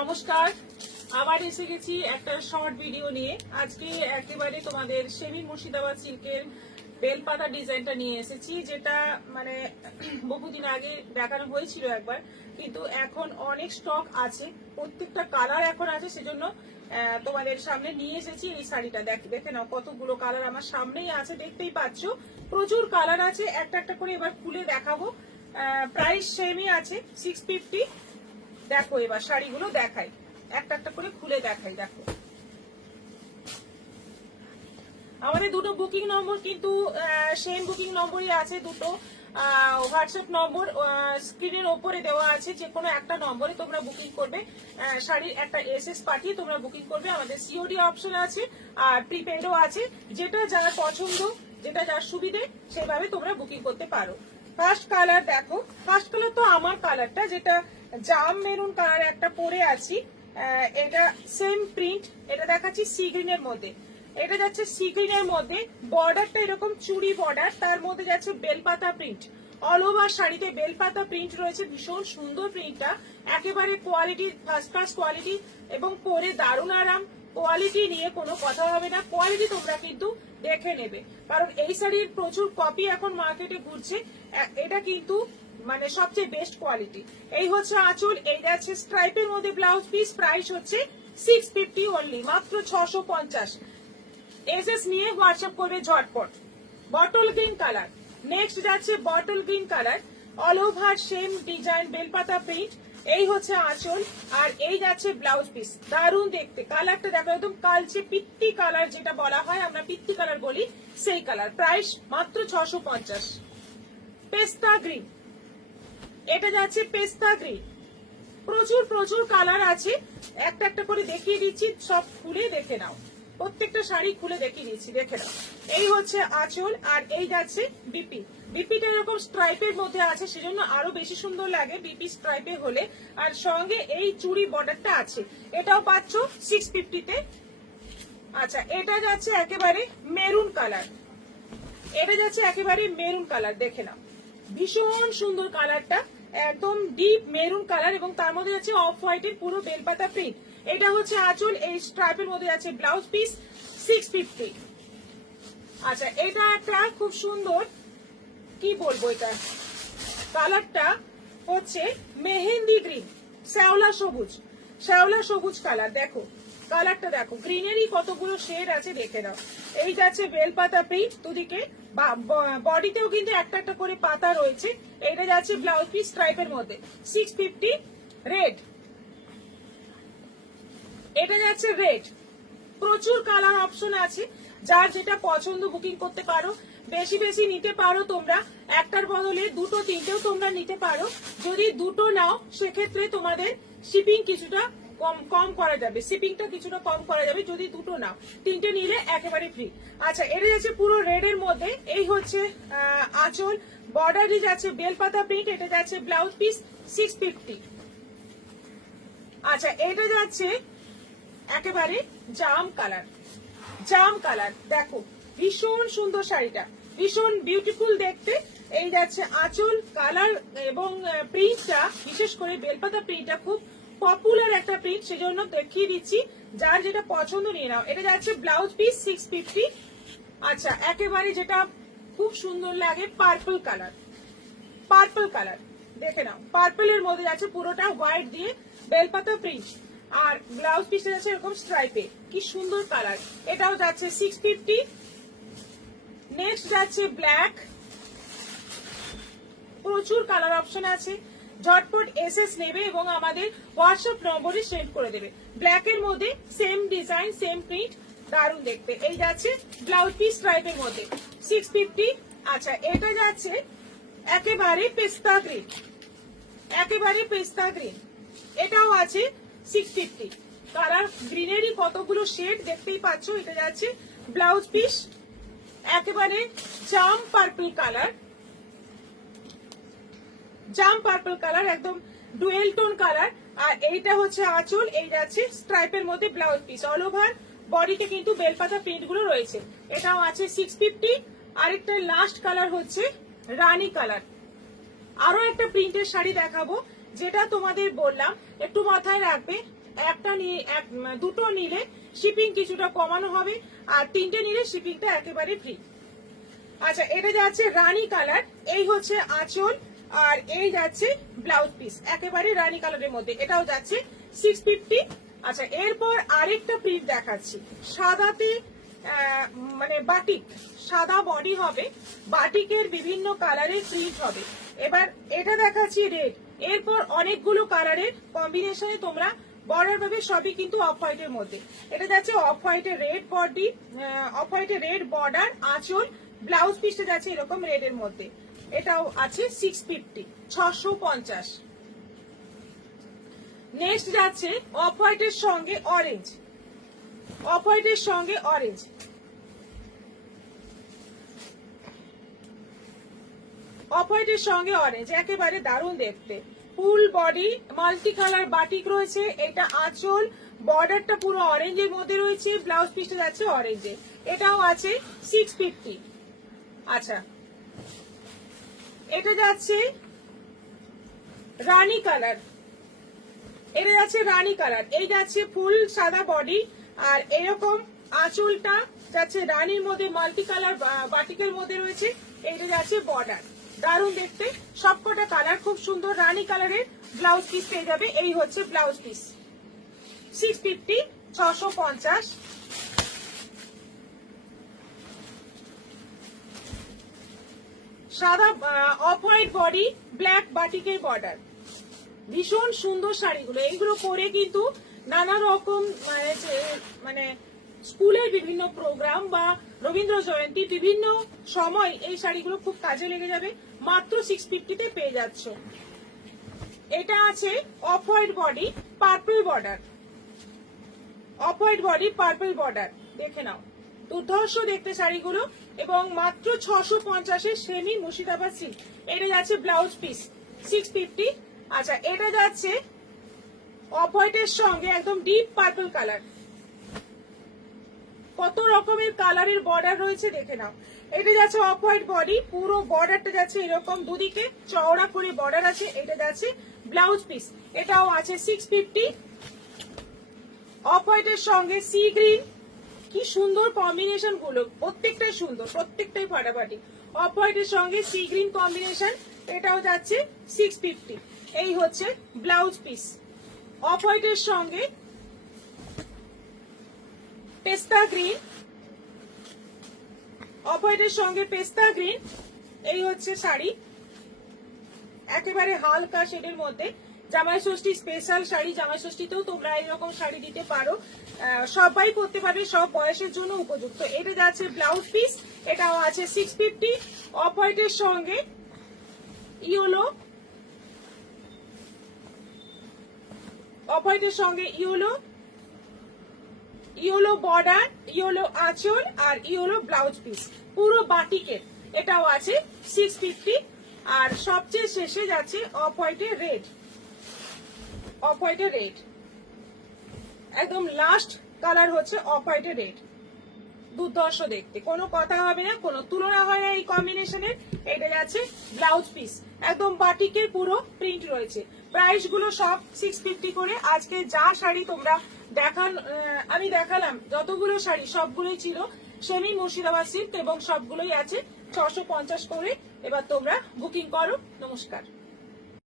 নমস্কার, আবার এসে গেছি একটা শর্ট ভিডিও নিয়ে। আজকে একেবারে তোমাদের সেমি মুর্শিদাবাদ সিল্কের বেলপাতা ডিজাইনটা নিয়ে এসেছি, যেটা মানে বহুদিন আগে দেখানো হয়েছিল একবার, কিন্তু এখন অনেক স্টক আছে, প্রত্যেকটা কালার এখন আছে, সেজন্য তোমাদের সামনে নিয়ে এসেছি এই শাড়িটা। দেখে নাও কতগুলো কালার আমার সামনেই আছে, দেখতেই পাচ্ছ প্রচুর কালার আছে। একটা একটা করে এবার খুলে দেখাবো। প্রাইস সেমই আছে 650। দেখো এবার শাড়িগুলো দেখাই, একটা একটা করে খুলে দেখাই। দেখো আমাদের দুটো বুকিং নম্বর কিন্তু সেম বুকিং নম্বরই আছে, দুটো হোয়াটসঅ্যাপ নম্বর স্ক্রিনের ওপরে দেওয়া আছে। যে কোনো একটা নম্বরে তোমরা বুকিং করবে, শাড়ির একটা এসএস পাঠিয়ে তোমরা বুকিং করবে। আমাদের সিওডি অপশন আছে আর প্রিপেডও আছে, যেটা যার পছন্দ, যেটা যার সুবিধে সেভাবে তোমরা বুকিং করতে পারো। ফার্স্ট কালার দেখো, ফার্স্ট কালার তো আমার কালারটা, যেটা জাম মেরুন কালার একটা পরে আছি। এটা সেম প্রিন্ট, এটা দেখাচ্ছি সি গ্রিনের মধ্যে। এটা যাচ্ছে সি গ্রিনের মধ্যে, বর্ডারটা এরকম চুড়ি বর্ডার, তার মধ্যে যাচ্ছে বেলপাতা প্রিন্ট। অল ওভার শাড়িতে বেলপাতা প্রিন্ট রয়েছে, ভীষণ সুন্দর প্রিন্টটা, একেবারে কোয়ালিটি ফার্স্ট ক্লাস কোয়ালিটি, এবং পরে দারুণ আরাম। কোয়ালিটি নিয়ে কোনো কথা হবে না, কোয়ালিটি তোমরা কিন্তু দেখে নেবে, কারণ এই শাড়ির প্রচুর কপি এখন মার্কেটে ঘুরছে। এটা কিন্তু মানে সবচেয়ে বেস্ট কোয়ালিটি। এই হচ্ছে আঁচল, এই যাচ্ছে স্ট্রাইপের মধ্যে ব্লাউজ পিস। প্রাইস হচ্ছে 650 অনলি, মাত্র 650। এসএস নিয়ে হোয়াটসঅ্যাপ করবে ঝটপট। বটল গ্রিন কালার, নেক্সট যাচ্ছে bottle green colour, all over same design বেলপাতা প্রিন্ট। এই হচ্ছে আঁচল আর এই যাচ্ছে ব্লাউজ পিস। দারুণ দেখতে, কালারটা দেখো একদম কালচে পিত্তি কালার, যেটা বলা হয় আমরা পিত্তি কালার বলি, সেই কালার। প্রাইস মাত্র 650। পেস্তা গ্রিন, এটা যাচ্ছে পেস্তা গ্রিন। প্রচুর প্রচুর কালার আছে, একটা একটা করে দেখিয়ে দিচ্ছি, সব খুলে দেখে নাও, প্রত্যেকটা শাড়ি খুলে দেখিয়ে দিচ্ছি, দেখে নাও। এই হচ্ছে আঁচল আর এই যাচ্ছে বিপি। বিপিটা এরকম স্ট্রাইপের মধ্যে আছে, সেজন্য আরো বেশি সুন্দর লাগে বিপি স্ট্রাইপে হলে। আর সঙ্গে এই চুড়ি বর্ডারটা আছে, এটাও পাচ্ছ 650-তে। আচ্ছা, এটা যাচ্ছে একেবারে মেরুন কালার, এটা যাচ্ছে একেবারে মেরুন কালার, দেখে নাও ভীষণ সুন্দর কালারটা, একদম ডিপ মেরুন কালার, এবং তার মধ্যে আছে অফ হোয়াইটের পুরো বেলপাতা প্রিন্ট। এটা হচ্ছে আঁচল, এই স্ট্রাইপের মধ্যে আছে ব্লাউজ পিস, 650। আচ্ছা, এটা একটা খুব সুন্দর, কি বলবো, এটা কালারটা হচ্ছে মেহেন্দি গ্রিন, শ্যাওলা সবুজ, শ্যাওলা সবুজ কালার। দেখো কালারটা দেখো, গ্রিনেরই কতগুলো শেড আছে, দেখে নাও। এই যাচ্ছে বেলপাতা প্রিন্ট দুদিকে, বডিতেও কিন্তু একটা একটা করে পাতা রয়েছে। এইটা যাচ্ছে ব্লাউজ পিস স্ট্রাইপের মধ্যে, 650। রেড, এটা যাচ্ছে রেড। প্রচুর কালার অপশন আছে, যার যেটা পছন্দ বুকিং করতে পারো। বেশি বেশি নিতে পারো তোমরা, একটার বদলে দুটো তিনটেও তোমরা নিতে পারো। যদি দুটো নাও সেক্ষেত্রে তোমাদের শিপিং কিছুটা কম করা যাবে, শিপিংটা কিছুটা কম করা যাবে যদি দুটো নাও। তিনটে নিলে একেবারে ফ্রি। আচ্ছা, এটা যাচ্ছে পুরো রেড এর মধ্যে। এই হচ্ছে আঁচল, বর্ডারে যাচ্ছে বেলপাতা প্রিন্ট, এটা যাচ্ছে ব্লাউজ পিস, 650। আচ্ছা, এটা যাচ্ছে একেবারে জাম কালার, জাম কালার। দেখো ভীষণ সুন্দর শাড়িটা, ভীষণ বিউটিফুল দেখতে। এই যাচ্ছে আঁচল কালার, এবং প্রিন্টটা বিশেষ করে বেলপাতা প্রিন্টটা খুব পপুলার একটা প্রিন্ট, সেজন্য দেখিয়ে দিচ্ছি, যার যেটা পছন্দ নিয়ে নাও। এটা যাচ্ছে ব্লাউজ পিস, 650। আচ্ছা, একেবারে যেটা খুব সুন্দর লাগে পার্পল কালার, পার্পল কালার, দেখে নাও পার্পলের মধ্যে যাচ্ছে পুরোটা হোয়াইট দিয়ে বেলপাতা প্রিন্ট, আর ব্লাউজ পিসে যাচ্ছে এরকম স্ট্রাইপে, কি সুন্দর কালার। এটাও যাচ্ছে 650। নেক্সট যাচ্ছে ব্ল্যাক, প্রচুর কালার অপশন আছে, ঝটপট এসএস নেবে এবং আমাদের হোয়াটসঅ্যাপ নম্বরে সেন্ড করে দেবে। ব্ল্যাক এর মধ্যে সেম ডিজাইন সেম প্রিন্ট, দারুণ দেখতে। এই যাচ্ছে ব্লাউজ পিস স্ট্রাইপের মধ্যে, 650। আচ্ছা, এটা যাচ্ছে একেবারে পেস্তা গ্রিন, একেবারে পেস্তা গ্রিন, এটাও আছে 650। কালার গ্রিনেরই কতগুলো শেড দেখতেই পাচ্ছ। এটা যাচ্ছে ব্লাউজ পিস, একেবারে জাম পার্পল কালার, জাম পার্পল কালার, একদম ডুয়েল টোন কালার। আর এইটা হচ্ছে আঁচল, এই যাচ্ছে স্ট্রাইপের মধ্যে ব্লাউজ পিস। অল ওভার বডিতে কিন্তু বেলপাতা প্রিন্ট গুলো রয়েছে, এটাও আছে 650। আরেকটা লাস্ট কালার হচ্ছে রানী কালার। আরো একটা প্রিন্টের শাড়ি দেখাবো, যেটা তোমাদের বললাম একটু মাথায় রাখবে, দুটো নিলে শিপিং কিছুটা কমানো হবে, আর 3টে নিলে শিপিংটা একেবারে ফ্রি। আচ্ছা, এটা যাচ্ছে রানী কালার, এই হচ্ছে আঁচল, আর এই যাচ্ছে ব্লাউজ পিস একেবারে রানী কালারের মধ্যে, এটাও যাচ্ছে 650। আচ্ছা, এরপর আরেকটা প্রিন্ট দেখাচ্ছি সাদাতে, মানে বাটিক, সাদা বডি হবে, বাটিকের বিভিন্ন কালারের প্রিন্ট হবে। এবার এটা দেখাচ্ছি রেড, এরপর অনেকগুলো কালারের কম্বিনেশনে তোমরা বর্ডার পাবে, সবই কিন্তু অফ হোয়াইটের মধ্যে। এটা যাচ্ছে অফ হোয়াইটের রেড বডি, অফ হোয়াইটের রেড বর্ডার, আঁচল, ব্লাউজ পিসটা যাচ্ছে এরকম রেড এর মধ্যে, এটাও আছে 650, 650। নেক্সট যাচ্ছে অফ হোয়াইটের সঙ্গে অরেঞ্জ, অফ হোয়াইটের সঙ্গে অরেঞ্জ, অফ হোয়াইটের সঙ্গে অরেঞ্জ, একেবারে দারুণ দেখতে। Full body multi colour batik রয়েছে, এটা আঁচল, বর্ডারটা পুরো অরেঞ্জের মধ্যে রয়েছে, ব্লাউজ পিসটা যাচ্ছে অরেঞ্জে, এটাও আছে 650। আচ্ছা, এটা যাচ্ছে রানী কালার, এটা যাচ্ছে রানী কালার, এই যাচ্ছে ফুল সাদা বডি, আর এরকম আঁচলটা যাচ্ছে রানীর মধ্যে মাল্টি কালার বাটিকের মধ্যে রয়েছে, এইটা যাচ্ছে বর্ডার, দারুণ দেখতে। সবকটা কালার খুব সুন্দর, রানী কালারের ব্লাউজ পিস পেয়ে যাবে, এই হচ্ছে ব্লাউজ পিস 650, 650। সাদা অফ হোয়াইট বডি, ব্ল্যাক বাটিকের বর্ডার, ভীষণ সুন্দর শাড়িগুলো, এইগুলো পরে কিন্তু নানা রকম মানে স্কুলের বিভিন্ন প্রোগ্রাম বা রবীন্দ্র জয়ন্তী বিভিন্ন সময় এই শাড়িগুলো খুব কাজে লেগে যাবে, মাত্র 650-তে পেয়ে যাচ্ছ। এটা আছে off white body, purple border, off white body purple border, দেখে নাও দুর্ধর্ষ দেখতে শাড়িগুলো, এবং মাত্র 650-এ সেমি মুর্শিদাবাদ সিল্ক। এটা যাচ্ছে ব্লাউজ পিস 650। আচ্ছা, এটা যাচ্ছে অফ হোয়াইটের সঙ্গে একদম ডিপ পার্পল কালার, কত রকমের কালারের বর্ডার রয়েছে দেখে নাও। এটা যাচ্ছে অফ হোয়াইট বডি, পুরো বর্ডারটা যাচ্ছে এরকম দুদিকে চওড়া করে বর্ডার আছে, এটা যাচ্ছে ব্লাউজ পিস, এটাও আছে 650। অফ হোয়াইটের সঙ্গে সি গ্রিন, কি সুন্দর কম্বিনেশন গুলো, প্রত্যেকটাই সুন্দর, প্রত্যেকটাই ফাটাফাটি। অফ হোয়াইটের সঙ্গে সি গ্রিন কম্বিনেশন, এটাও যাচ্ছে 650, এই হচ্ছে ব্লাউজ পিস। অফ হোয়াইটের সঙ্গে পেস্তা গ্রিন, অফ হোয়াইটের সঙ্গে পেস্তা গ্রিন, এই হচ্ছে শাড়ি একেবারে হালকা শেডের মধ্যে, জামাই ষষ্ঠী স্পেশাল শাড়ি, জামাই ষষ্ঠীতেও তোমরা এরকম শাড়ি দিতে পারো, সবাই পরতে পারবে, সব বয়সের জন্য উপযুক্ত। এটা যাচ্ছে ব্লাউজ পিস, এটাও আছে 650। অফ হোয়াইটের সঙ্গে ইয়েলো, অফ হোয়াইটের সঙ্গে ইয়েলো, ইয়েলো বর্ডার, ইয়েলো আঁচল, আর ইয়েলো ব্লাউজ পিস, পুরো বাটিকের, এটাও আছে 650। আর সবচেয়ে শেষে যাচ্ছে অফ হোয়াইটের রেড, অফ হোয়াইটের রেড, একদম লাস্ট কালার হচ্ছে অফ হোয়াইটের রেড, দুর্ধর্ষ দেখতে, কোনো কথা হবে না, কোনো তুলনা হয় না এই কম্বিনেশনের। এটা যাচ্ছে ব্লাউজ পিস, একদম বাটিকের পুরো প্রিন্ট রয়েছে। প্রাইস গুলো সব 650 করে। আজকে যা শাড়ি তোমরা আমি দেখালাম, যতগুলো শাড়ি সবগুলোই ছিল সেমি মুর্শিদাবাদ সিল্ক, এবং সবগুলোই আছে 650 করে। এবার তোমরা বুকিং করো। নমস্কার।